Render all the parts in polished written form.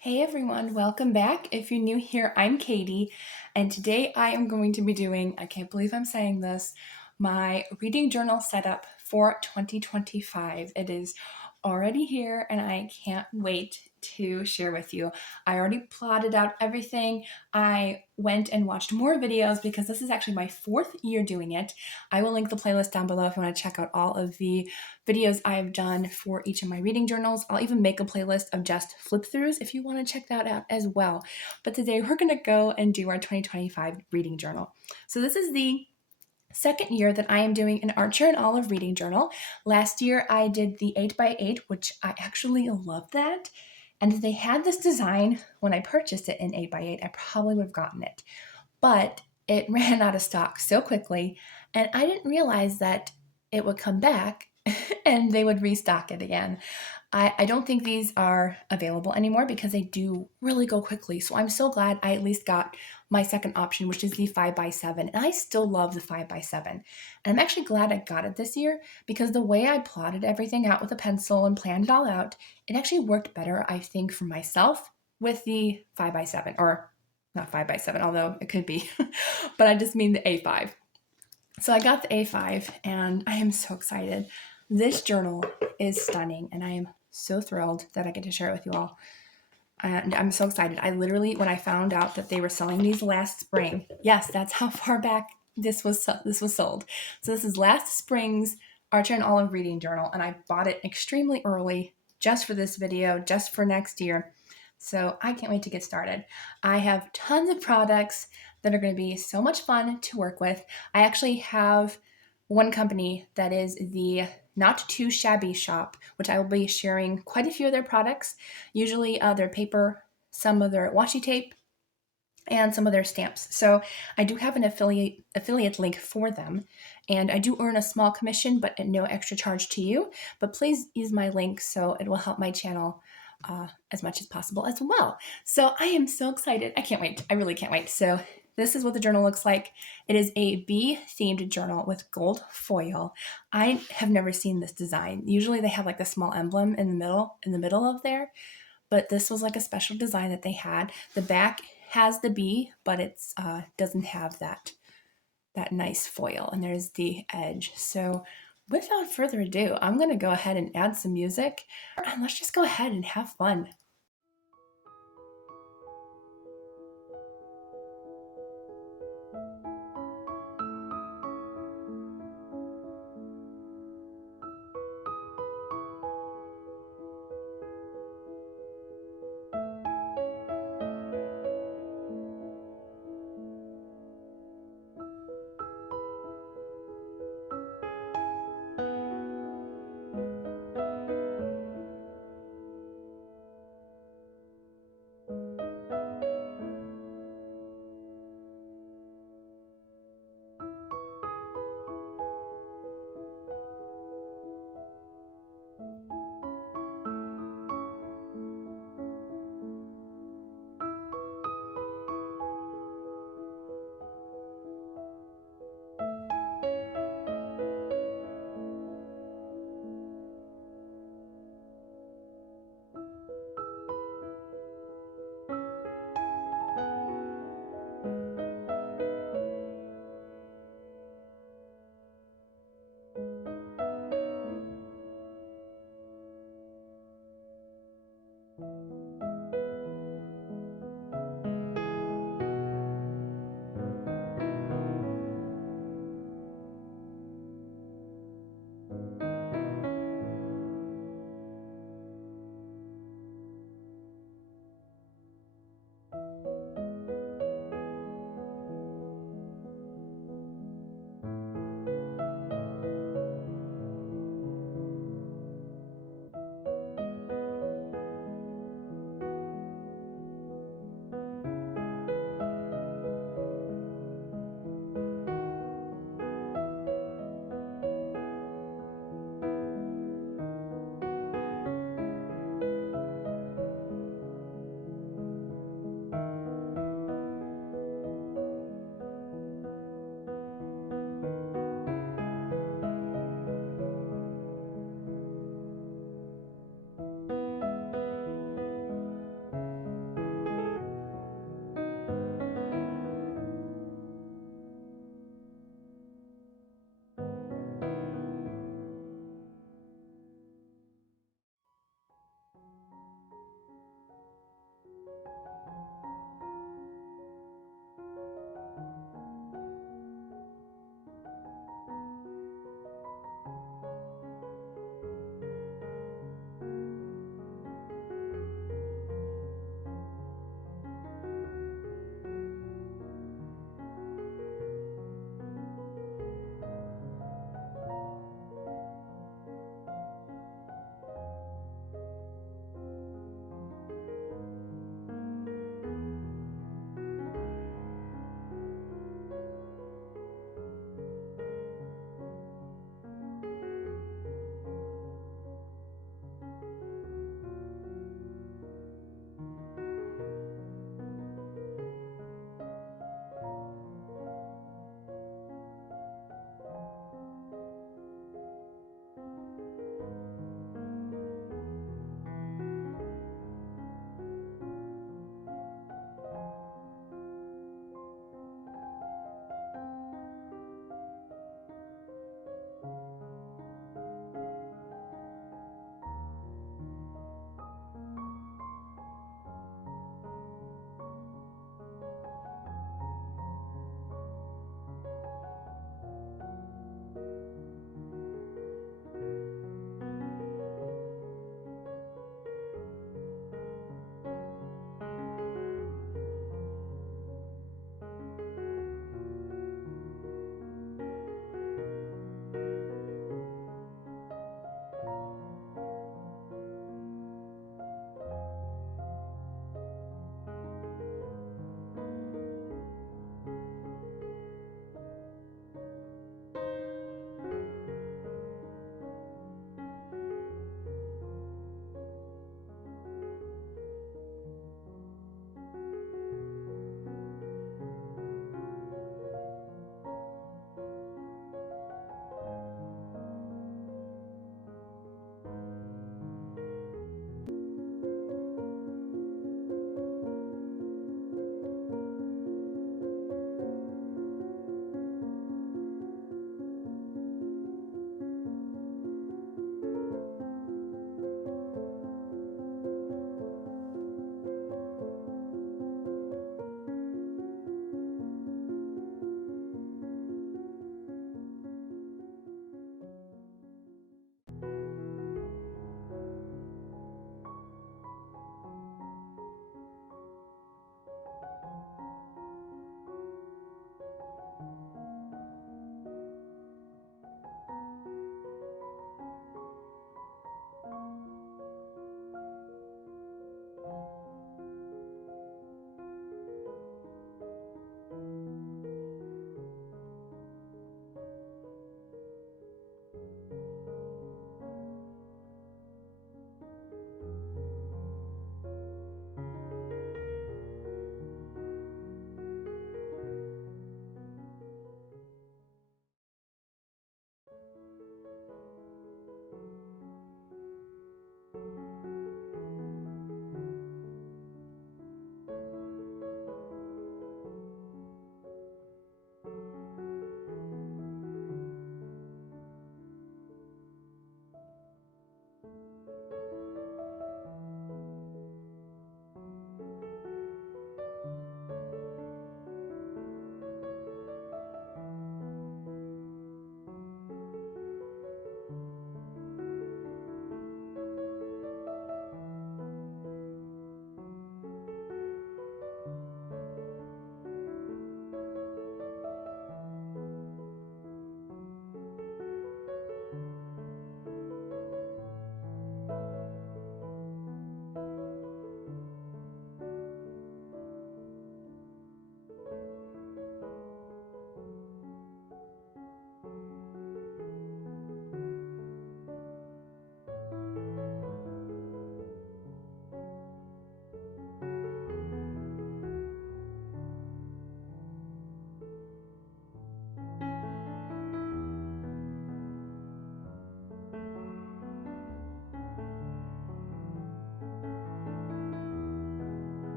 Hey everyone, welcome back. If you're new here, I'm Katie, and today I am going to be doing, I can't believe I'm saying this, my reading journal setup for 2025. It is already here and I can't wait to share with you. I already plotted out everything. I went and watched more videos because this is actually my fourth year doing it. I will link the playlist down below if you want to check out all of the videos I've done for each of my reading journals. I'll even make a playlist of just flip throughs if you want to check that out as well. But today we're going to go and do our 2025 reading journal. So this is the second year that I am doing an Archer and Olive reading journal. Last year I did the 8x8, which I actually love that. And if they had this design when I purchased it in 8x8, I probably would have gotten it. But it ran out of stock so quickly, and I didn't realize that it would come back and they would restock it again. I don't think these are available anymore because they do really go quickly. So I'm so glad I at least got my second option, which is the 5x7. And I still love the 5x7. And I'm actually glad I got it this year because the way I plotted everything out with a pencil and planned it all out, it actually worked better, I think, for myself with the 5x7, or not 5x7, although it could be, but I just mean the A5. So I got the A5 and I am so excited. This journal is stunning and I am so thrilled that I get to share it with you all. And I'm so excited. I literally, when I found out that they were selling these last spring, yes, that's how far back this was sold. So this is last spring's Archer and Olive reading journal, and I bought it extremely early just for this video, just for next year. So I can't wait to get started. I have tons of products that are going to be so much fun to work with. I actually have one company that is the Not Too Shabby Shop, which I will be sharing quite a few of their products, usually their paper, some of their washi tape, and some of their stamps. So I do have an affiliate link for them, and I do earn a small commission, but at no extra charge to you. But please use my link so it will help my channel as much as possible as well. So I am so excited. I can't wait. I really can't wait. So this is what the journal looks like. It is a bee-themed journal with gold foil. I have never seen this design. Usually they have like the small emblem in the middle of there, but this was like a special design that they had. The back has the bee, but it's doesn't have that nice foil, and there's the edge. So without further ado, I'm going to go ahead and add some music, and let's just go ahead and have fun.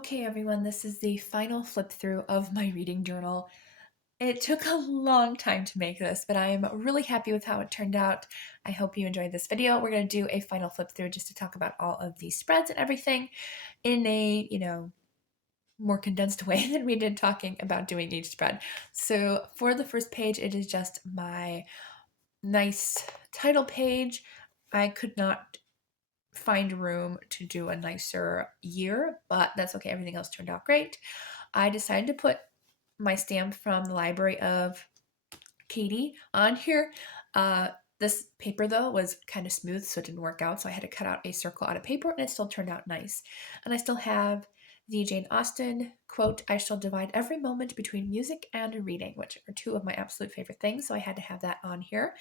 Okay, everyone, this is the final flip through of my reading journal. It took a long time to make this, but I am really happy with how it turned out. I hope you enjoyed this video. We're going to do a final flip through just to talk about all of these spreads and everything in a, more condensed way than we did talking about doing each spread. So for the first page, it is just my nice title page. I could not find room to do a nicer year, but that's okay. Everything else turned out great. I decided to put my stamp from the Library of Katie on here. This paper though was kind of smooth, so it didn't work out. So I had to cut out a circle out of paper, and it still turned out nice. And I still have the Jane Austen quote, "I shall divide every moment between music and reading," which are two of my absolute favorite things. So I had to have that on here.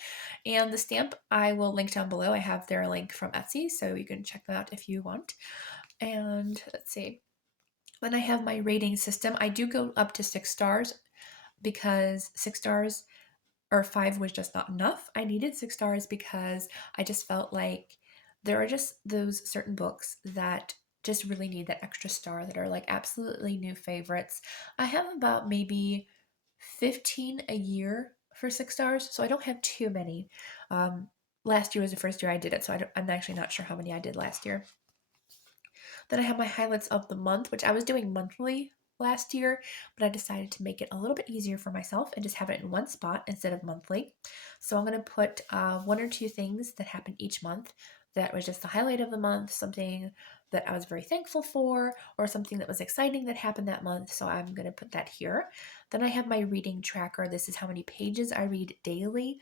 And the stamp I will link down below. I have their link from Etsy, so you can check them out if you want. And let's see. Then I have my rating system. I do go up to 6 stars because 6 stars or 5 was just not enough. I needed 6 stars because I just felt like there are just those certain books that just really need that extra star that are like absolutely new favorites. I have about maybe 15 a year for 6 stars, so I don't have too many. Last year was the first year I did it, so I'm actually not sure how many I did last year. Then I have my highlights of the month, which I was doing monthly last year, but I decided to make it a little bit easier for myself and just have it in one spot instead of monthly. So I'm going to put 1 or 2 things that happen each month that was just the highlight of the month, something that I was very thankful for, or something that was exciting that happened that month. So I'm going to put that here. Then I have my reading tracker. This is how many pages I read daily,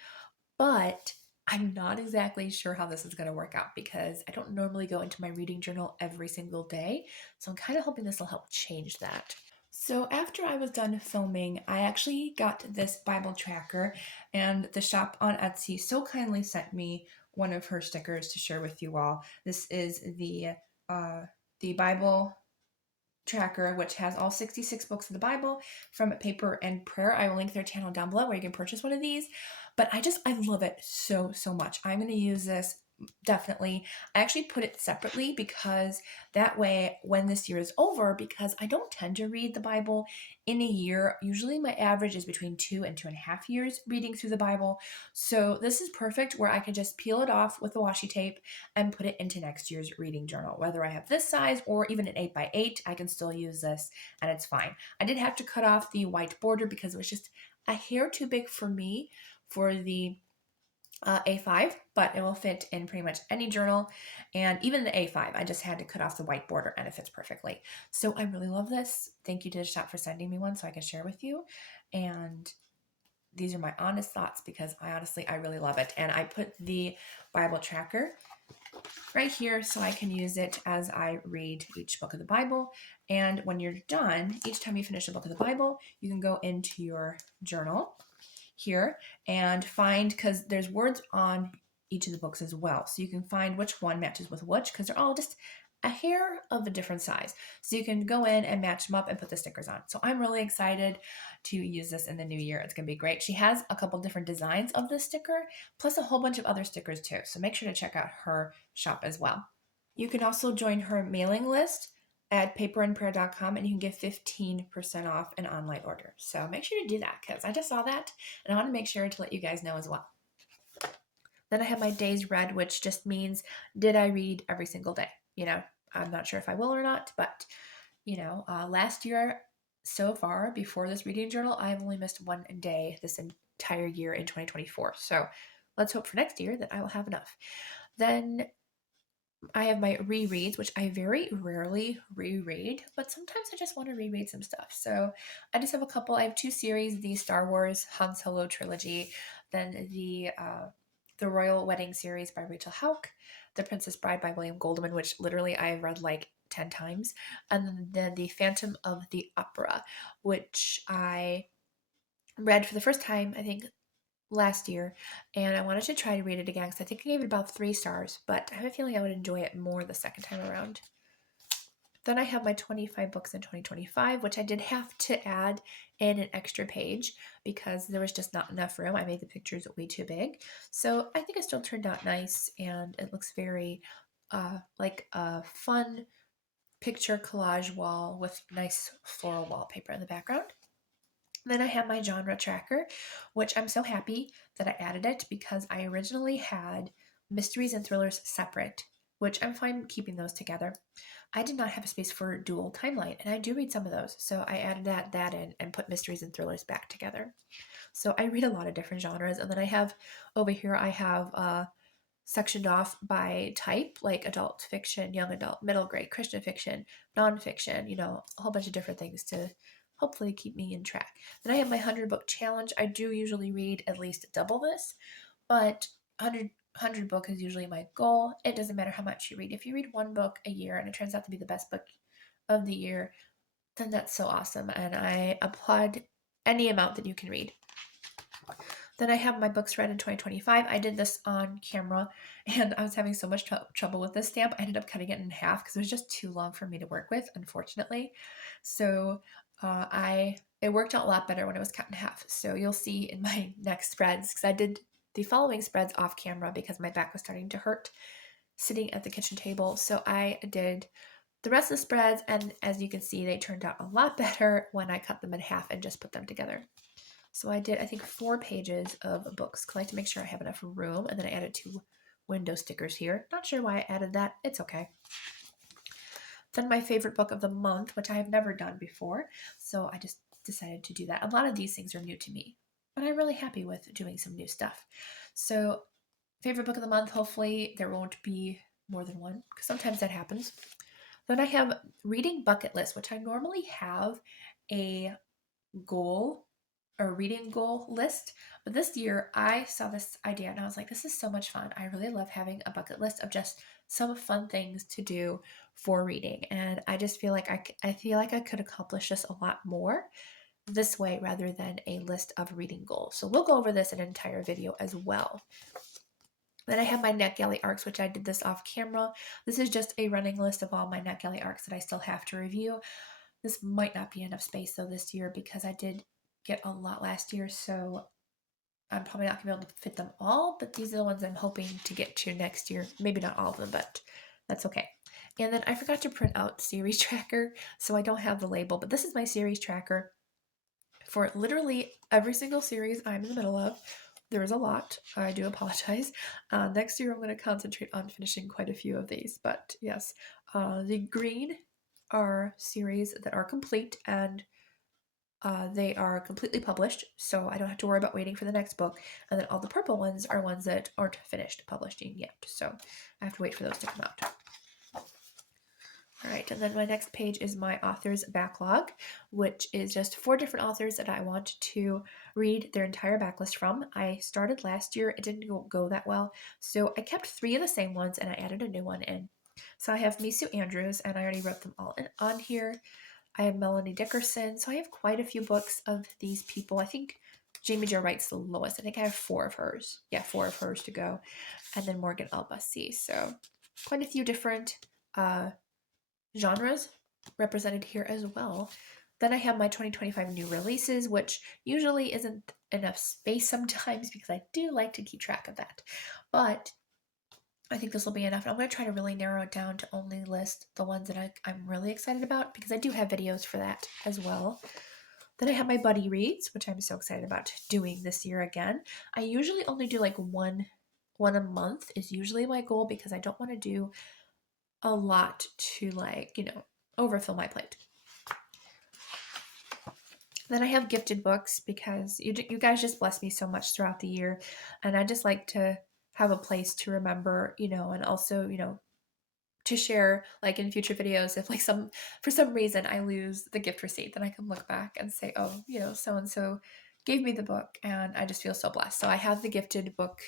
but I'm not exactly sure how this is going to work out because I don't normally go into my reading journal every single day. So I'm kind of hoping this will help change that. So after I was done filming, I actually got this Bible tracker, and the shop on Etsy so kindly sent me one of her stickers to share with you all. This is the Bible tracker, which has all 66 books of the Bible from Paper and Prayer. I will link their channel down below where you can purchase one of these. But I love it so much. I'm going to use this definitely. I actually put it separately because that way when this year is over, because I don't tend to read the Bible in a year. Usually my average is between 2 and 2.5 years reading through the Bible. So this is perfect where I can just peel it off with the washi tape and put it into next year's reading journal. Whether I have this size or even an 8x8, I can still use this and it's fine. I did have to cut off the white border because it was just a hair too big for me for the A5, but it will fit in pretty much any journal, and even the A5, I just had to cut off the white border and it fits perfectly. So I really love this. Thank you to the shop for sending me one so I can share with you, and these are my honest thoughts because I really love it. And I put the Bible tracker right here so I can use it as I read each book of the Bible. And when you're done, each time you finish a book of the Bible, you can go into your journal here and find, because there's words on each of the books as well, so you can find which one matches with which, because they're all just a hair of a different size, so you can go in and match them up and put the stickers on. So I'm really excited to use this in the new year. It's gonna be great. She has a couple different designs of this sticker plus a whole bunch of other stickers too, so make sure to check out her shop as well. You can also join her mailing list at paperandprayer.com, and you can get 15% off an online order. So make sure to do that because I just saw that and I want to make sure to let you guys know as well. Then I have my days read, which just means did I read every single day? I'm not sure if I will or not, but last year so far before this reading journal, I have only missed 1 day this entire year in 2024. So let's hope for next year that I will have enough. Then I have my rereads, which I very rarely reread, but sometimes I just want to reread some stuff. So I just have a couple. I have 2 series: the Star Wars Han Solo trilogy, then the Royal Wedding series by Rachel Hauck, The Princess Bride by William Goldman, which literally I have read like 10 times, and then the Phantom of the Opera, which I read for the first time, I think, last year, and I wanted to try to read it again because I think I gave it about 3 stars, but I have a feeling I would enjoy it more the second time around. Then I have my 25 books in 2025, which I did have to add in an extra page because there was just not enough room. I made the pictures way too big. So I think it still turned out nice, and it looks very like a fun picture collage wall with nice floral wallpaper in the background. Then I have my genre tracker, which I'm so happy that I added it because I originally had mysteries and thrillers separate, which I'm fine keeping those together. I did not have a space for dual timeline, and I do read some of those, so I added that in and put mysteries and thrillers back together. So I read a lot of different genres, and then I have over here I have sectioned off by type, like adult fiction, young adult, middle grade, Christian fiction, nonfiction, a whole bunch of different things to hopefully keep me in track. Then I have my 100 book challenge. I do usually read at least double this, but 100 book is usually my goal. It doesn't matter how much you read. If you read one book a year and it turns out to be the best book of the year, then that's so awesome. And I applaud any amount that you can read. Then I have my books read in 2025. I did this on camera and I was having so much trouble with this stamp. I ended up cutting it in half because it was just too long for me to work with, unfortunately. So it worked out a lot better when it was cut in half. So you'll see in my next spreads, because I did the following spreads off camera because my back was starting to hurt sitting at the kitchen table. So I did the rest of the spreads, and as you can see, they turned out a lot better when I cut them in half and just put them together. So I did, I think, 4 pages of books because I like to make sure I have enough room, and then I added 2 window stickers here. Not sure why I added that. It's okay. Then my favorite book of the month, which I have never done before, so I just decided to do that. A lot of these things are new to me, but I'm really happy with doing some new stuff. So favorite book of the month, hopefully there won't be more than one, because sometimes that happens. Then I have reading bucket list, which I normally have a goal or reading goal list, but this year I saw this idea and I was like, this is so much fun. I really love having a bucket list of just some fun things to do for reading, and I just feel like I feel like I could accomplish this a lot more this way rather than a list of reading goals. So we'll go over this in an entire video as well. Then I have my NetGalley arcs, which I did this off camera. This is just a running list of all my NetGalley arcs that I still have to review. This might not be enough space though this year because I did get a lot last year, so I'm probably not gonna be able to fit them all, but these are the ones I'm hoping to get to next year. Maybe not all of them, but that's okay. And then I forgot to print out series tracker, so I don't have the label, but this is my series tracker for literally every single series I'm in the middle of. There is a lot. I do apologize. Next year I'm going to concentrate on finishing quite a few of these, but yes. The green are series that are complete and they are completely published, so I don't have to worry about waiting for the next book. And then all the purple ones are ones that aren't finished publishing yet, so I have to wait for those to come out. All right, and then my next page is my author's backlog, which is just 4 different authors that I want to read their entire backlist from. I started last year. It didn't go that well, so I kept 3 of the same ones and I added a new one in. So I have Misu Andrews, and I already wrote them all on here. I have Melanie Dickerson, so I have quite a few books of these people. I think Jamie Jo Wright's the lowest. I think I have 4 of hers. Yeah, 4 of hers to go. And then Morgan Albasi. So quite a few different genres represented here as well. Then I have my 2025 new releases, which usually isn't enough space sometimes because I do like to keep track of that. But I think this will be enough. I'm going to try to really narrow it down to only list the ones that I'm really excited about because I do have videos for that as well. Then I have my buddy reads, which I'm so excited about doing this year again. I usually only do like one a month is usually my goal because I don't want to do a lot to overfill my plate. Then I have gifted books because you guys just bless me so much throughout the year, and I just like to have a place to remember, and also, to share like in future videos if for some reason I lose the gift receipt, then I can look back and say, oh, so-and-so gave me the book and I just feel so blessed. So I have the gifted book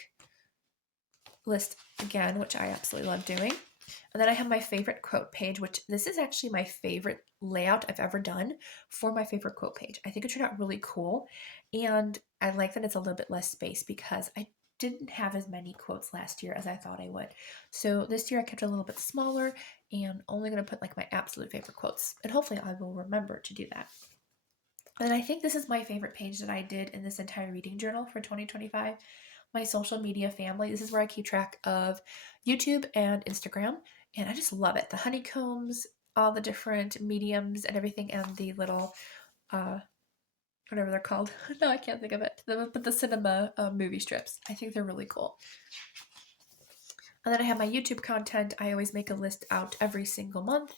list again, which I absolutely love doing. And then I have my favorite quote page, which this is actually my favorite layout I've ever done for my favorite quote page. I think it turned out really cool. And I like that it's a little bit less space because I didn't have as many quotes last year as I thought I would. So this year I kept it a little bit smaller and only going to put like my absolute favorite quotes. And hopefully I will remember to do that. And I think this is my favorite page that I did in this entire reading journal for 2025. My social media family. This is where I keep track of YouTube and Instagram, and I just love it. The honeycombs all the different mediums and everything, and the little, whatever they're called. No, I can't think of it. But the cinema movie strips. I think they're really cool. And then I have my YouTube content. I always make a list out every single month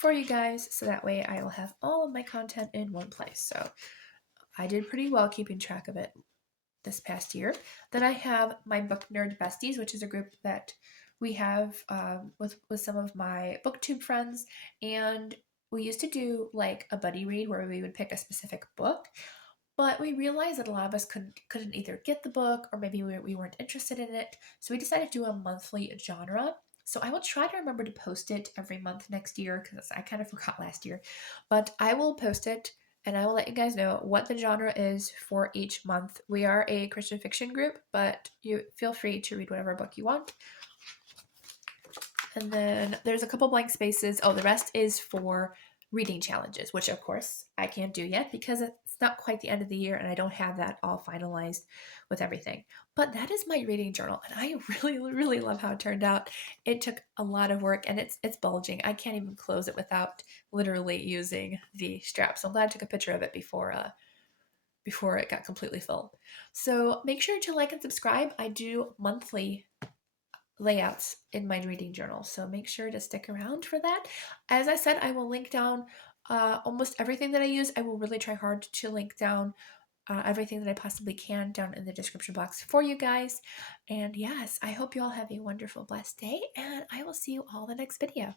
for you guys, so that way I will have all of my content in one place. So I did pretty well keeping track of it this past year. Then I have my Book Nerd Besties, which is a group that we have with some of my booktube friends, and we used to do like a buddy read where we would pick a specific book, but we realized that a lot of us couldn't either get the book, or maybe we weren't interested in it, so we decided to do a monthly genre. So I will try to remember to post it every month next year, because I kind of forgot last year, but I will post it and I will let you guys know what the genre is for each month. We are a Christian fiction group, but you feel free to read whatever book you want. And then there's a couple blank spaces. Oh, the rest is for reading challenges, which of course I can't do yet because it's not quite the end of the year and I don't have that all finalized with everything. But that is my reading journal, and I really, really love how it turned out. It took a lot of work, and it's bulging. I can't even close it without literally using the strap. So I'm glad I took a picture of it before it got completely full. So make sure to like and subscribe. I do monthly layouts in my reading journal, so make sure to stick around for that. As I said, I will link down almost everything that I use. I will really try hard to link down everything that I possibly can down in the description box for you guys. And yes, I hope you all have a wonderful, blessed day, and I will see you all in the next video.